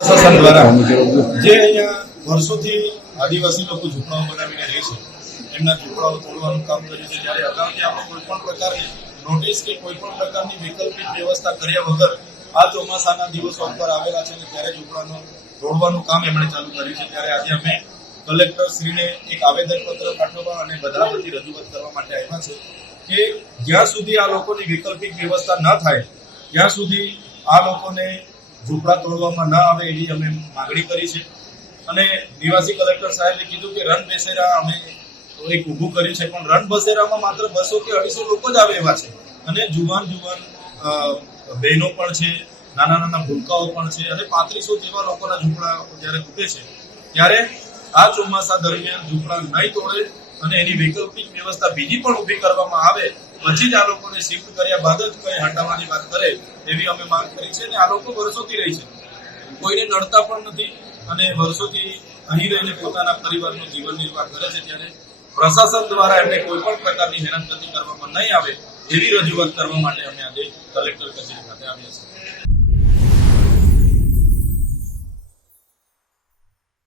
શાસન દ્વારા જે અહીંયા વર્ષોથી આદિવાસી લોકો ઝૂંપડાઓ બનાવીને રહે છે, એમના ઝૂંપડાઓ તોડવાનું કામ કર્યું છે. ત્યારે અગાઉથી આપણે કોઈ પણ પ્રકારની નોટિસ કે કોઈ પણ પ્રકારની વૈકલ્પિક વ્યવસ્થા કર્યા વગર આ ચોમાસાના દિવસો ઉપર આવેલા છે અને ત્યારે ઝૂંપડાનું તોડવાનું કામ એમણે ચાલુ કર્યું છે. ત્યારે આજે અમે કલેક્ટર શ્રીને એક આવેદનપત્ર પાઠવવા અને બધા વતી રજૂઆત કરવા માટે આવ્યા છે કે જ્યાં સુધી આ લોકોની વૈકલ્પિક વ્યવસ્થા ન થાય ત્યાં સુધી આ લોકોને ઝૂંપડા તોડવામાં ન આવે એવી અમે માંગણી કરી છે. અને નિવાસી કલેક્ટર સાહેબે કીધું કે રન બસેરા અમે એક ઊભું કર્યું છે, પણ રન બસેરામાં માત્ર 200 કે 250 લોકો જ આવે એવા છે અને જુવાન બહેનો પણ છે, નાના નાના ભૂલકાઓ પણ છે અને 3500 જેવા લોકોના ઝૂંપડા જ્યારે તૂટે છે ત્યારે આ ચોમાસા દરમિયાન ઝૂંપડા નહીં તોડે અને એની વૈકલ્પિક વ્યવસ્થા બીજી પણ ઊભી કરવામાં આવે પછી જ આ લોકોને શિફ્ટ કર્યા બાદ જ કંઈ હટાવવાની વાત કરે એવી અમે માંગ કરી છે. અને આ લોકો વર્ષોથી રહી છે, કોઈને નડતા પણ નથી અને વર્ષોથી અહીં રહીને પોતાના પરિવારનું જીવન નિર્વાહ કરે છે. ત્યારે પ્રશાસન દ્વારા એમને કોઈ પણ પ્રકારની હેરાનગતિ કરવામાં નહીં આવે એવી રજૂઆત કરવા માટે અમે આજે કલેક્ટર કચેરી ખાતે આવ્યા છીએ.